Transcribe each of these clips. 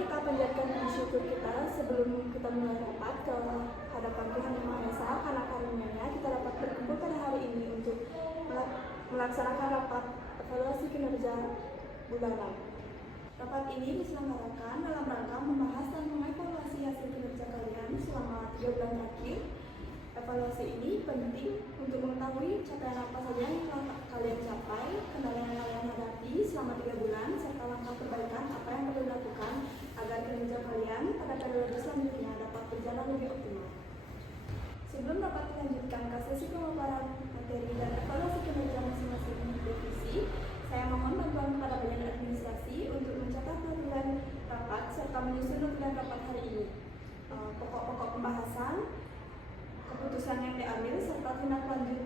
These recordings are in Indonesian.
kita panjatkan syukur kita sebelum kita mulai rapat ke hadapan Tuhan Yang Maha Esa, karena karunia-Nya kita dapat berkumpul pada hari ini untuk melaksanakan rapat evaluasi kinerja bulanan. Rapat ini diselenggarakan dalam rangka membahas dan mengevaluasi hasil kinerja kalian selama 3 bulan terakhir. Evaluasi ini penting untuk mengetahui capaian apa saja yang telah kalian capai, kendala yang kalian hadapi selama 3 bulan, serta langkah perbaikan apa yang perlu dilakukan agar kinerja kalian pada periode selanjutnya dapat berjalan lebih optimal. Sebelum dapat dilanjutkan ke sesi pemaparan materi dan evaluasi kinerja masing-masing divisi, saya mohon bantuan kepada bagian administrasi untuk mencatat notulen rapat serta menyusun notulen rapat hari ini. Pokok-pokok pembahasan, keputusan yang diambil serta tindak lanjut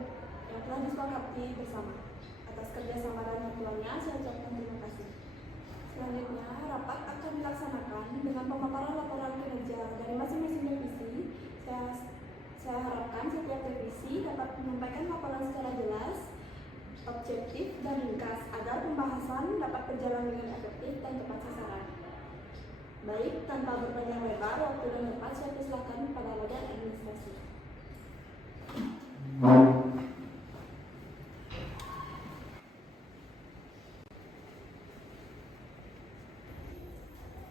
yang telah disepakati bersama. Atas kerjasama dan bantuannya, saya ucapkan terima kasih. Selanjutnya, rapat akan dilaksanakan dengan pemaparan laporan kinerja dari masing-masing divisi. Saya harapkan setiap divisi dapat menyampaikan laporan secara jelas, objektif, dan ringkas agar pembahasan dapat berjalan dengan efektif dan tepat sasaran. Baik, tanpa berpanjang lebar, waktu dan tempat saya persilakan pada bagian administrasi.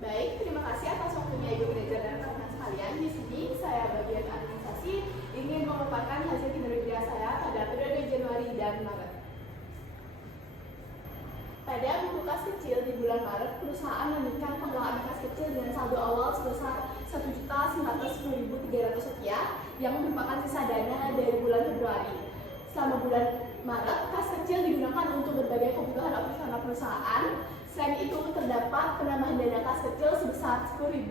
Baik, terima kasih atas waktunya Ibu Manajer dan rekan sekalian. Di sini saya bagian administrasi ingin memaparkan hasil kinerja saya pada periode Januari dan Maret. Pada buku kas kecil di bulan Maret, perusahaan menaikkan pengelolaan kas kecil dengan saldo awal sebesar Rp1.910.300 yang merupakan sisa dana dari bulan Februari. Selama bulan Maret, kas kecil digunakan untuk berbagai kebutuhan operasional perusahaan. Selain itu, terdapat penambahan dana kas kecil sebesar Rp10.000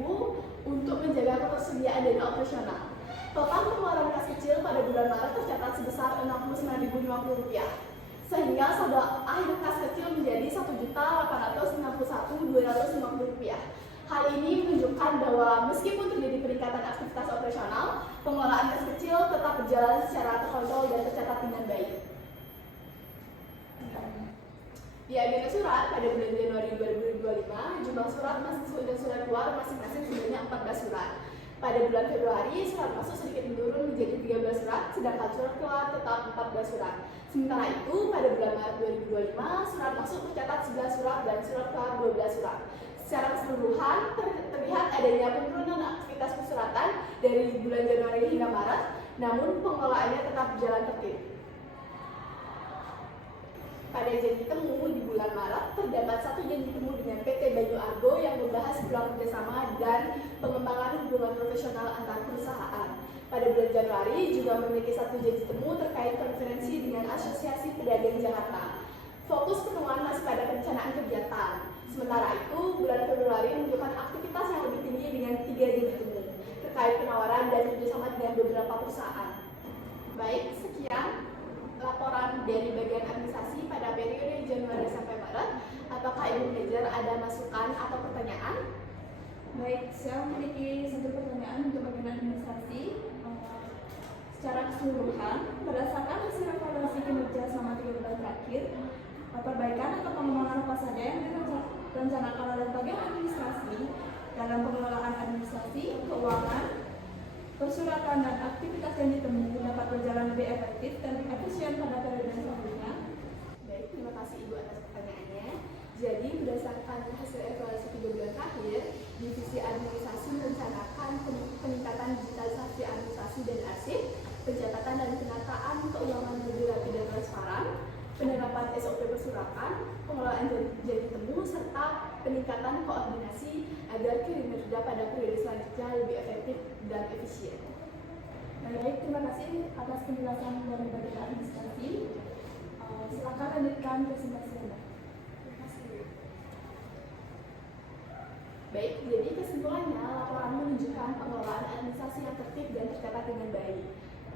untuk menjaga ketersediaan dana operasional. Total pengeluaran kas kecil pada bulan Maret tercatat sebesar Rp69.050, sehingga saldo akhir kas kecil menjadi Rp1.861.250. Hal ini menunjukkan bahwa meskipun terjadi peningkatan aktivitas operasional, pengelolaan kas kecil tetap berjalan secara terkontrol dan tercatat dengan baik. Di agenda surat pada bulan Januari 2025, jumlah surat masuk dan surat keluar masing-masing sebanyak 14 surat. Pada bulan Februari, surat masuk sedikit menurun menjadi 13 surat, sedangkan surat keluar tetap 14 surat. Sementara itu, pada bulan Maret 2025, surat masuk tercatat 11 surat dan surat keluar 12 surat. Secara keseluruhan, terlihat adanya penurunan aktivitas persuratan dari bulan Januari hingga Maret, namun pengelolaannya tetap berjalan tertib. Pada janji temu di bulan Maret, terdapat satu janji temu dengan PT Banyu Argo yang membahas peluang kerjasama dan pengembangan hubungan profesional antar perusahaan. Pada bulan Januari juga memiliki satu janji temu terkait konferensi dengan Asosiasi Pedagang Jakarta. Fokus pertemuan masih pada perencanaan kegiatan. Sementara itu, bulan Februari menunjukkan aktivitas yang lebih tinggi dengan 3 janji temu terkait penawaran dan kerjasama dengan beberapa perusahaan. Baik, sekian laporan dari bagian administrasi pada periode Januari sampai Maret. Apakah Ibu Manajer ada masukan atau pertanyaan? Baik, saya memiliki satu pertanyaan untuk bagian administrasi. Secara keseluruhan, berdasarkan hasil evaluasi kinerja selama 3 bulan terakhir, perbaikan atau pengembangan apa saja yang direncanakan oleh bagian administrasi dalam pengelolaan administrasi, keuangan, persuratan dan aktivitas yang ditemui dapat berjalan lebih efektif dan efisien pada periode selanjutnya. Baik, terima kasih Ibu atas pertanyaannya. Jadi, berdasarkan hasil evaluasi 3 bulan terakhir, Divisi Administrasi merencanakan peningkatan digitalisasi administrasi dan arsip, pencatatan dan penataan keuangan lebih rapi dan transparan, penerapan SOP persuratan, pengelolaan janji temu, serta peningkatan koordinasi agar kinerja pada periode selanjutnya lebih efektif dan efisien. Baik, terima kasih atas penjelasan dari bagian administrasi. Silakan lanjutkan presentasi Anda. Terima kasih. Baik, jadi kesimpulannya, laporan menunjukkan pengelolaan administrasi yang tertib dan tercatat dengan baik.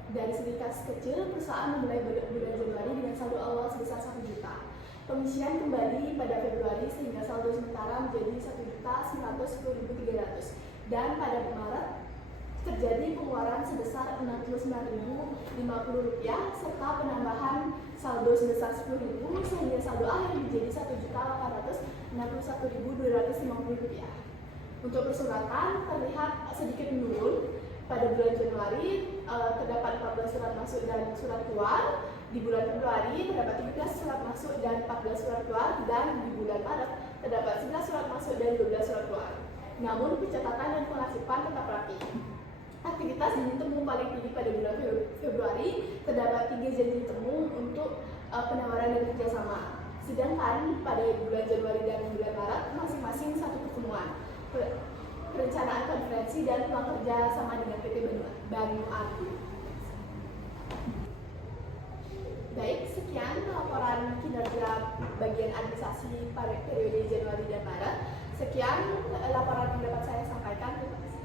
Dari segi kas kecil, perusahaan memulai bulan Januari dengan saldo awal sebesar 1 juta. Pengisian kembali pada Februari sehingga saldo sementara menjadi Rp1.910.300. Dan pada Maret terjadi pengeluaran sebesar Rp69.050 serta penambahan saldo sebesar Rp10.000 sehingga saldo akhir menjadi Rp1.861.250. Untuk persuratan terlihat sedikit menurun. Pada bulan Januari terdapat 14 surat masuk dan surat keluar. Di bulan Februari terdapat 13 surat masuk dan 14 surat keluar, dan di bulan Maret terdapat 11 surat masuk dan 12 surat keluar. Namun pencatatan dan pengasipan tetap rapi. Aktivitas janji temu paling tinggi pada bulan Februari, terdapat 3 janji temu untuk penawaran dan kerjasama. Sedangkan pada bulan Januari dan bulan Maret masing-masing 1 pertemuan, perencanaan konferensi dan pekerja sama dengan PT Banyu Argo. Baik, sekian laporan kinerja bagian administrasi pada periode Januari dan Maret. Sekian laporan yang dapat saya sampaikan. Terima kasih.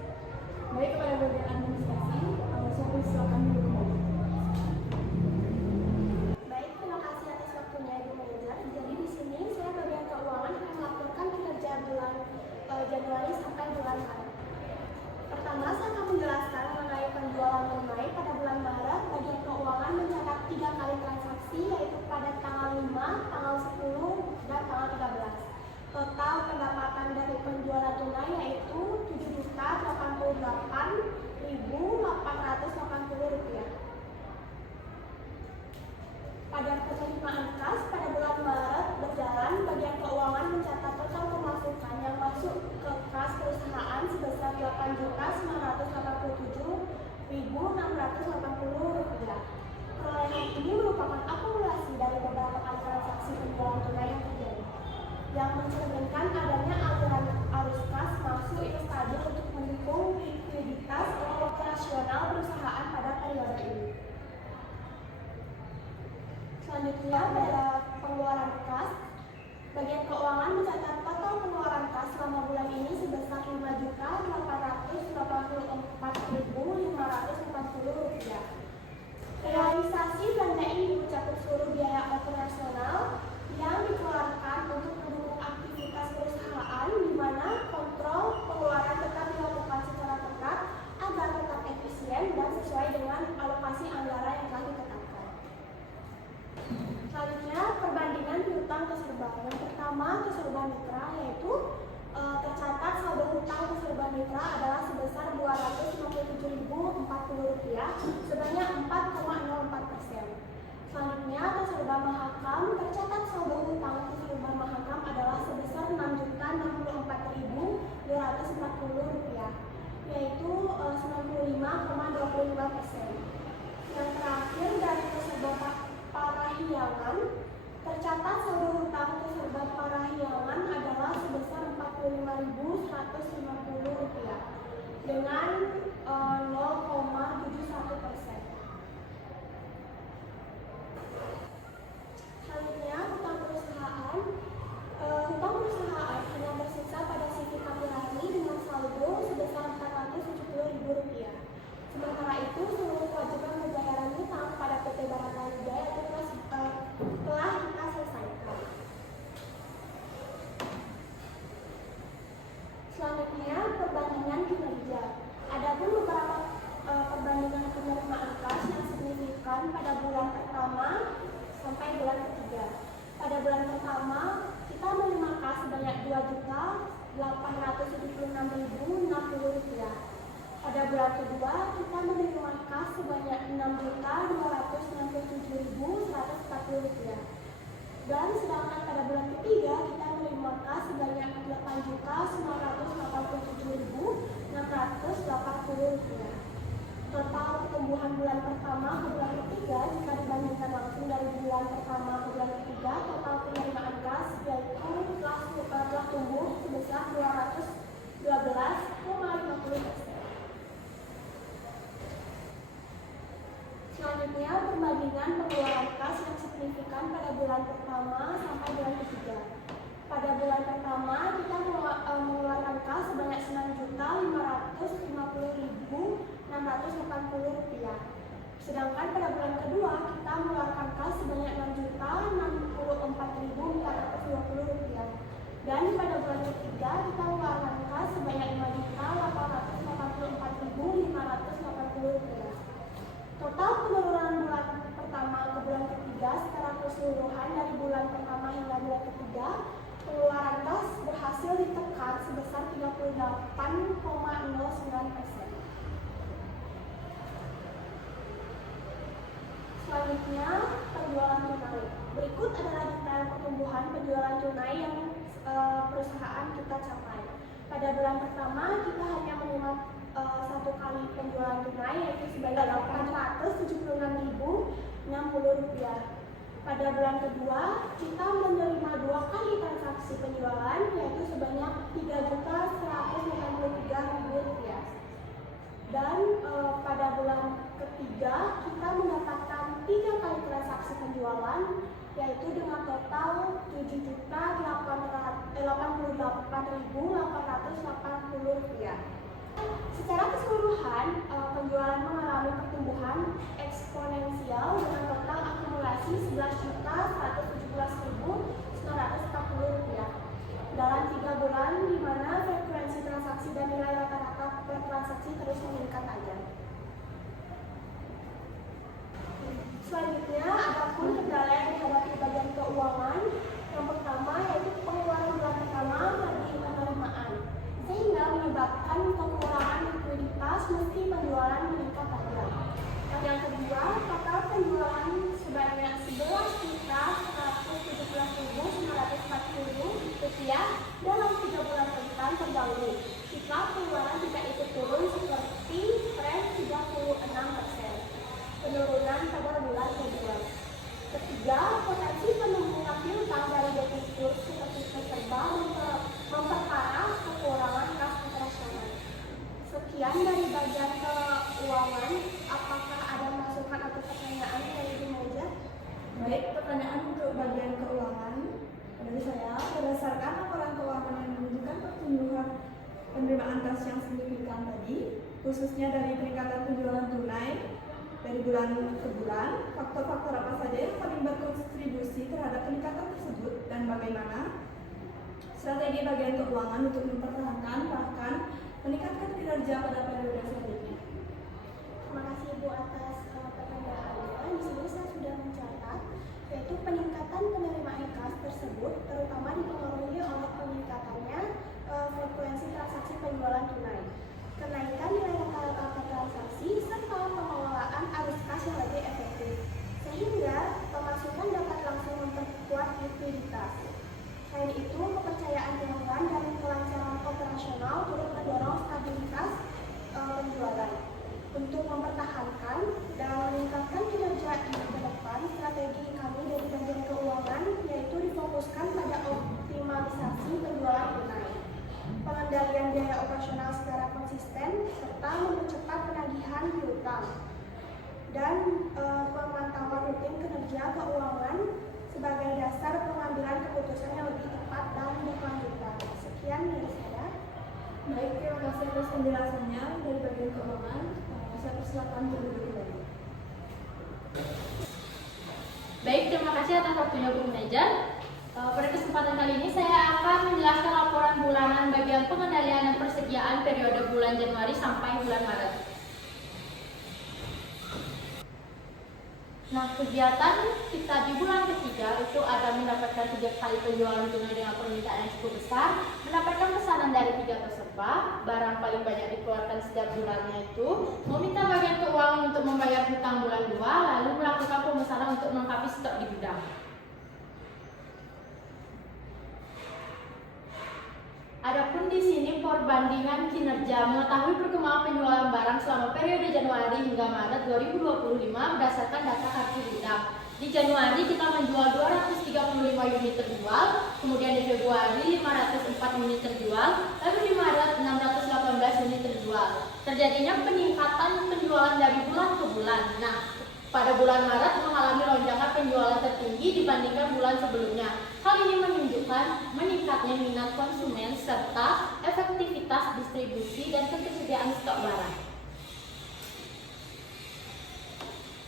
Baik, kepada bagian administrasi, saya silakan dulu kembali. Baik, terima kasih atas waktunya Ibu Manajer. Jadi di sini saya bagian keuangan akan melaporkan kinerja bulan Januari sampai bulan Maret. Pertama, saya akan menjelaskan mengenai penjualan tunai pada bulan Maret. Bagian keuangan mencatat 3 kali transaksi, yaitu pada tanggal 5, tanggal 10, dan tanggal 13. Total pendapatan dari penjualan tunai yaitu Rp7.088.880. Pada penerimaan kas pada bulan Maret berjalan, bagian keuangan mencatat total pemasukan yang masuk ke kas perusahaan sebesar Rp8.097.680. Perolehan ini merupakan akumulasi dari beberapa kali transaksi penjualan tunai yang terjadi, yang mencerminkan adanya aliran arus kas masuk yang stabil untuk mendukung likuiditas operasional perusahaan pada periode ini. Selanjutnya, pada pengeluaran kas, bagian keuangan mencatat total pengeluaran kas selama bulan ini sebesar Rp5.884.580. Realisasi belanja ini mencakup seluruh biaya operasional yang dikeluarkan untuk mendukung aktivitas perusahaan, di mana kontrol pengeluaran tetap dilakukan secara ketat agar tetap efisien dan sesuai dengan alokasi anggaran yang telah ditetapkan. Selanjutnya, perbandingan piutang keserba. Yang pertama, keserba mitra, yaitu tercatat saldo hutang keserba mitra adalah sebesar Rp257.040 sebanyak 4,04%. Selanjutnya, keserba mahakam, tercatat saldo hutang keserba mahakam adalah sebesar Rp6.064.240, yaitu 95,25%. Yang terakhir, dari keserba parahyangan, tercatat saldo hutang keserba parahyangan adalah sebesar Rp45.150 dengan 0,71%. Selanjutnya, hutang perusahaan. Hutang perusahaan hanya tersisa pada sisi kapitasi dengan saldo sebesar Rp470.000. Sementara itu, seluruh kewajiban pembayaran hutang pada PT Baratawijaya telah kita selesaikan. Selanjutnya, perbandingan kinerja. Adapun beberapa perbandingan penerimaan kas yang signifikan pada bulan pertama sampai bulan ketiga. Pada bulan pertama, kita menerima kas sebanyak Rp2.876.060. Pada bulan kedua, kita menerima kas sebanyak Rp6.267.140. Dan sedangkan pada bulan ketiga, kita menerima kas sebanyak Rp8.907.680. Total pertumbuhan bulan pertama ke bulan ketiga jika dibandingkan langsung dari bulan pertama ke bulan ketiga, total penerimaan kas yaitu telah tumbuh sebesar 212,50%. Selanjutnya, perbandingan pengeluaran kas yang signifikan pada bulan pertama sampai bulan ketiga. Pada bulan pertama, kita mengeluarkan kas sebanyak Rp9.550.680. Sedangkan pada bulan kedua, kita mengeluarkan kas sebanyak Rp6.064.420. Dan pada bulan ketiga, kita mengeluarkan kas sebanyak Rp5.884.580. Total penurunan bulan pertama ke bulan ketiga secara keseluruhan dari bulan pertama hingga bulan ketiga pengeluaran kas berhasil ditekan sebesar 38,09%. Selanjutnya, penjualan tunai. Berikut adalah detail pertumbuhan penjualan tunai yang perusahaan kita capai. Pada bulan pertama, kita hanya menerima satu kali penjualan tunai, yaitu sebanyak Rp876.060. Pada bulan kedua, kita menerima 2 kali transaksi penjualan, yaitu sebanyak Rp3.183.000. Dan pada bulan ketiga, kita mendapatkan 3 kali transaksi penjualan, yaitu dengan total Rp7.088.880. Secara keseluruhan, penjualan mengalami pertumbuhan eksponensial dengan total akumulasi Rp11.117.940 dalam 3 bulan, di mana frekuensi transaksi dan nilai rata-rata per transaksi terus meningkat tajam. Selanjutnya, adapun kendala yang dihadapi bagian keuangan. Yang pertama yaitu pengeluaran bulan pertama bagi penerimaan, sehingga menyebabkan kekurangan likuiditas meski penjualan meningkat tajam. Dan yang kedua, total penjualan sebanyak Rp11.117.940 dalam 3 bulan rentan terganggu jika pengeluaran tidak ikut turun seperti tren 36%. Penurunan pada bulan kedua. Ketiga, potensi penumbuhan piutang dari debitur seperti terserba memperparah kekurangan kas operasional. Sekian dari bagian keuangan. Apakah ada masukan atau pertanyaan dari Ibu Moja? Baik, pertanyaan untuk bagian keuangan dari saya. Berdasarkan laporan keuangan yang menunjukkan pertumbuhan penerimaan kas yang signifikan tadi, khususnya dari peningkatan penjualan tunai dari bulan ke bulan, faktor-faktor apa saja yang paling berkontribusi terhadap peningkatan tersebut dan bagaimana strategi bagian keuangan untuk mempertahankan bahkan meningkatkan kinerja pada periode selanjutnya. Terima kasih Ibu atas pertanyaannya. Di sini saya sudah mencatat, yaitu peningkatan penerimaan kas tersebut terutama dipengaruhi oleh peningkatannya frekuensi transaksi penjualan tunai, kenaikan nilai rata-rata per transaksi, serta pengelolaan arus kas yang lebih efektif, sehingga pemasukan dapat langsung memperkuat likuiditas. Selain itu, kepercayaan pelanggan dan kelancaran operasional turut mendorong stabilitas penjualan. Untuk mempertahankan dan meningkatkan kinerja ini ke depan, strategi kami dari bagian keuangan yaitu difokuskan pada optimalisasi penjualan tunai, pengendalian biaya operasional secara konsisten, serta mempercepat penagihan piutang, dan pemantauan rutin kinerja keuangan sebagai dasar pengambilan keputusan yang lebih tepat dan berkelanjutan. Sekian dari saya. Baik, terima kasih atas penjelasannya dari bagian keuangan. Saya persilakan untuk duduk kembali. Baik, terima kasih atas waktunya Bu Manajer. Pada kesempatan kali ini saya akan menjelaskan laporan bulanan bagian pengendalian dan persediaan periode bulan Januari sampai bulan Maret. Nah, kegiatan kita di bulan ketiga itu ada mendapatkan 3 kali penjualan tunai dengan permintaan yang cukup besar, mendapatkan pesanan dari 3 peserta, barang paling banyak dikeluarkan setiap bulannya itu, meminta bagian keuangan untuk membayar hutang bulan 2, lalu melakukan pemesanan untuk melengkapi stok di gudang. Adapun di sini perbandingan kinerja mengetahui perkembangan penjualan barang selama periode Januari hingga Maret 2025 berdasarkan data kartu gudang. Di Januari kita menjual 235 unit terjual, kemudian di Februari 504 unit terjual, lalu di Maret 618 unit terjual. Terjadinya peningkatan penjualan dari bulan ke bulan. Nah, pada bulan Maret mengalami lonjakan penjualan tertinggi dibandingkan bulan sebelumnya. Hal ini menunjukkan meningkatnya minat konsumen serta efektivitas distribusi dan ketersediaan stok barang.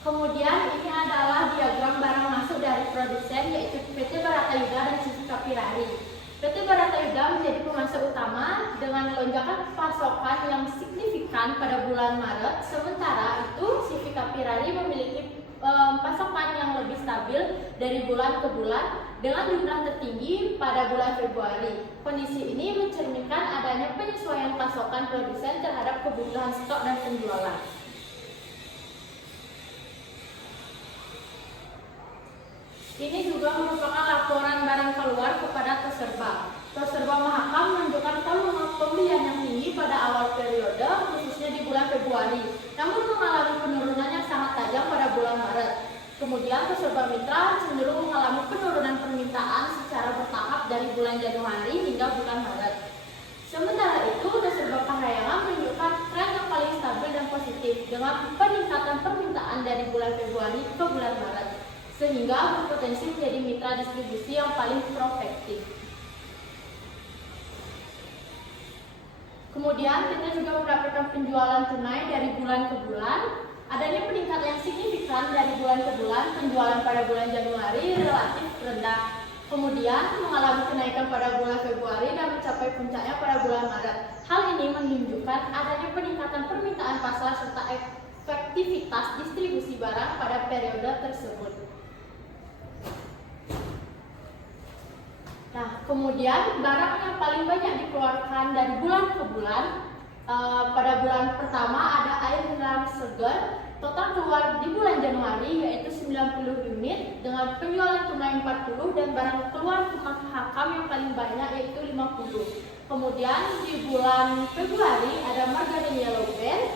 Kemudian ini adalah diagram barang masuk dari produsen yaitu PT Baratayuda dan CV Kapirari. PT Baratayuda menjadi pemasok utama dengan lonjakan pasokan yang signifikan pada bulan Maret, sementara itu CV Kapirari memiliki pasokan yang lebih stabil dari bulan ke bulan dengan jumlah tertinggi pada bulan Februari. Kondisi ini mencerminkan adanya penyesuaian pasokan produsen terhadap kebutuhan stok dan penjualan. Ini juga merupakan laporan barang keluar kepada Toserba. Toserba Mahakam menunjukkan volume pembelian yang tinggi pada awal periode, khususnya di bulan Februari, namun mengalami penurunan yang sangat tajam pada bulan Maret. Kemudian Toserba Mitra cenderung mengalami penurunan permintaan secara bertahap dari bulan Januari hingga bulan Maret. Sementara itu, Toserba Parahyangan menunjukkan tren yang paling stabil dan positif dengan peningkatan permintaan dari bulan Februari ke bulan Maret, sehingga berpotensi menjadi mitra distribusi yang paling prospektif. Kemudian kita juga mendapatkan penjualan tunai dari bulan ke bulan. Adanya peningkatan yang signifikan dari bulan ke bulan, penjualan pada bulan Januari relatif rendah. Kemudian mengalami kenaikan pada bulan Februari dan mencapai puncaknya pada bulan Maret. Hal ini menunjukkan adanya peningkatan permintaan pasar serta efektivitas distribusi barang pada periode tersebut. Nah, kemudian barang yang paling banyak dikeluarkan dari bulan ke bulan, pada bulan pertama ada air mineral segar, total keluar di bulan Januari yaitu 90 unit dengan penjualan tunai 40 dan barang keluar tukang hakam yang paling banyak yaitu 50. Kemudian di bulan Februari ada margarin yellow band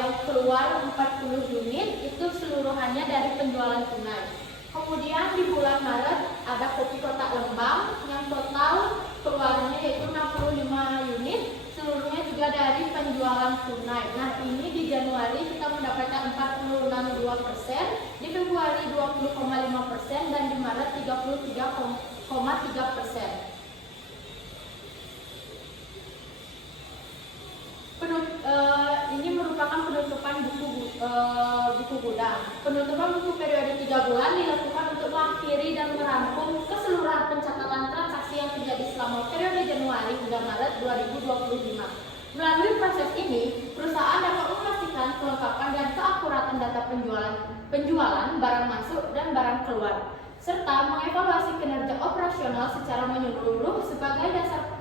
yang keluar 40 unit, itu seluruhannya dari penjualan tunai. Kemudian di bulan Maret ada kopi kotak Lembang yang total keluarnya yaitu 65 unit, seluruhnya juga dari penjualan tunai. Nah, ini di Januari kita mendapatkan 46,2%, di Februari 20,5% dan di Maret 33,3%. Ini merupakan penutupan buku gudang. Penutupan buku periode 3 bulan dilakukan untuk mengakhiri dan merangkum keseluruhan pencatatan transaksi yang terjadi selama periode Januari hingga Maret 2025. Melalui proses ini, perusahaan dapat memastikan kelengkapan dan keakuratan data penjualan, barang masuk dan barang keluar, serta mengevaluasi kinerja operasional secara menyeluruh sebagai dasar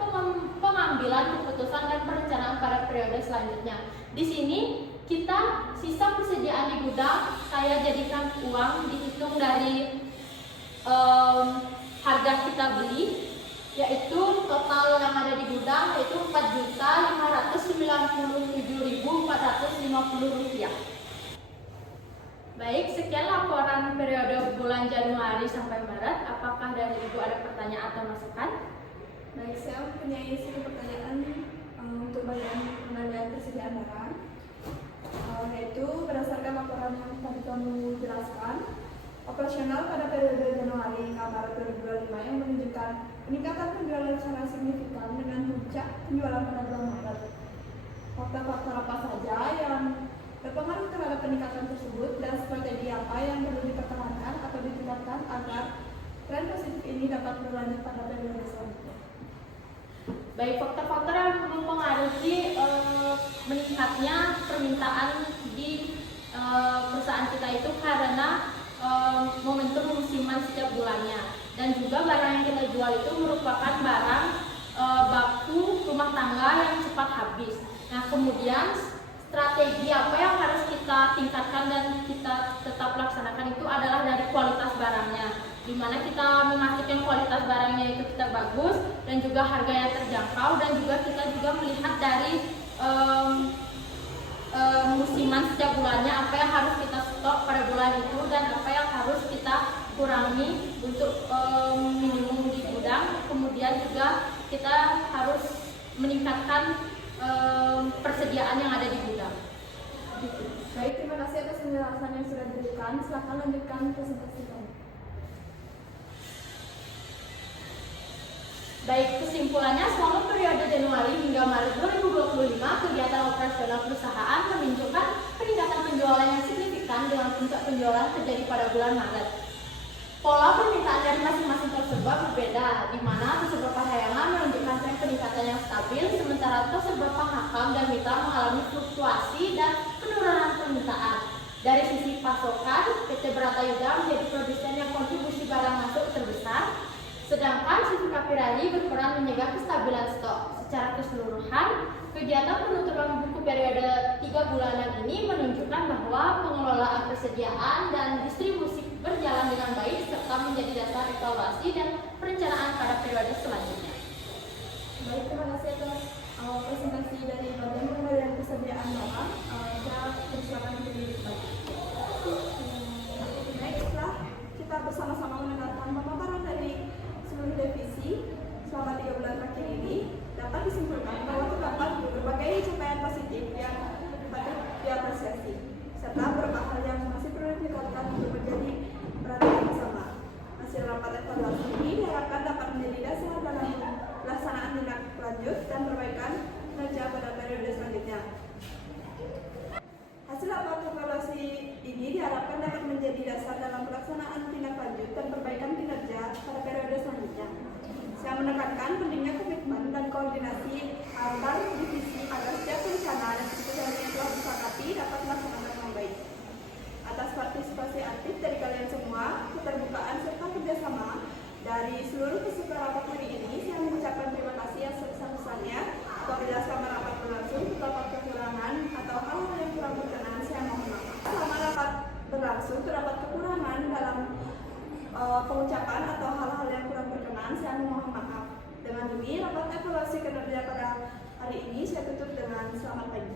pengambilan keputusan dan perencanaan pada periode selanjutnya. Di sini kita sisa persediaan di gudang saya jadikan uang, dihitung dari harga kita beli, yaitu total yang ada di gudang yaitu Rp4.597.450. Baik, sekian laporan periode bulan Januari sampai Maret. Apakah dari Ibu ada pertanyaan atau masukan? Baik, saya mempunyai satu pertanyaan untuk bagian pengadaan persediaan barang, yaitu berdasarkan laporan yang tadi kamu jelaskan, operasional pada periode Januari hingga Maret 2025 yang menunjukkan peningkatan penjualan secara signifikan dengan puncak penjualan pada bulan Maret. Faktor-faktor apa saja yang berpengaruh terhadap peningkatan tersebut dan strategi apa yang perlu dipertahankan atau ditingkatkan agar tren positif ini dapat berlanjut pada periode selanjutnya? Baik, faktor-faktor yang mempengaruhi meningkatnya permintaan di perusahaan kita itu karena momentum musiman setiap bulannya, dan juga barang yang kita jual itu merupakan barang baku rumah tangga yang cepat habis. Nah, kemudian strategi apa yang harus kita tingkatkan dan kita tetap laksanakan itu adalah dari kualitas barangnya, di mana kita memastikan kualitas barangnya itu kita bagus dan juga harganya terjangkau, dan juga kita juga melihat dari musiman setiap bulannya apa yang harus kita stok pada bulan itu dan apa yang harus kita kurangi untuk minimum di gudang. Kemudian juga kita harus meningkatkan persediaan yang ada di gudang. Baik, terima kasih atas penjelasan yang sudah diberikan. Silakan lanjutkan presentasi kamu. Baik, kesimpulannya selama periode Januari hingga Maret 2025, kegiatan operasional perusahaan menunjukkan peningkatan penjualan yang signifikan dengan puncak penjualan terjadi pada bulan Maret. Pola permintaan dari masing-masing Toserba berbeda, di mana Toserba Parahyangan menunjukkan tren peningkatan yang stabil, sementara Toserba Hakam dan Mitra mengalami fluktuasi dan penurunan permintaan. Dari sisi pasokan, PT Bratayuda menjadi produsen yang kontribusi barang masuk terbesar, Federali berperan menjaga kestabilan stok. Secara keseluruhan, kegiatan penutupan buku periode 3 bulanan ini menunjukkan bahwa pengelolaan persediaan dan distribusi berjalan dengan baik serta menjadi dasar evaluasi dan perencanaan pada periode selanjutnya. Baik, terima kasih atas presentasi dari bagian pengendalian persediaan barang. Saya persilakan untuk dilihat. Baik, setelah kita bersama-sama mendengarkan pemaparan dari seluruh divisi selama 3 bulan terakhir ini, dapat disimpulkan bahwa terdapat berbagai capaian positif yang patut diapresiasi, serta beberapa hal yang masih perlu ditingkatkan untuk menjadi perhatian bersama. Hasil rapat evaluasi ini diharapkan dapat menjadi dasar dalam pelaksanaan tindak lanjut dan perbaikan kinerja pada periode selanjutnya. Hasil rapat evaluasi ini diharapkan dapat menjadi dasar dalam pelaksanaan tindak lanjut dan perbaikan kinerja pada periode selanjutnya. Saya menekankan pentingnya komitmen dan koordinasi antar divisi agar setiap rencana dan keputusan yang telah disepakati dapat dilaksanakan dengan baik. Atas partisipasi aktif dari kalian semua, keterbukaan serta kerjasama dari seluruh peserta rapat hari ini, saya mengucapkan terima kasih yang sebesar-besarnya. Apabila selama rapat berlangsung terdapat kekurangan atau hal-hal yang kurang berkenan, saya mohon maaf. Selama rapat berlangsung terdapat kekurangan dalam pengucapan atau hal-hal yang kurang berkenan, saya mohon maaf. Dengan demi rapat evaluasi kinerja pada hari ini saya tutup dengan selamat pagi.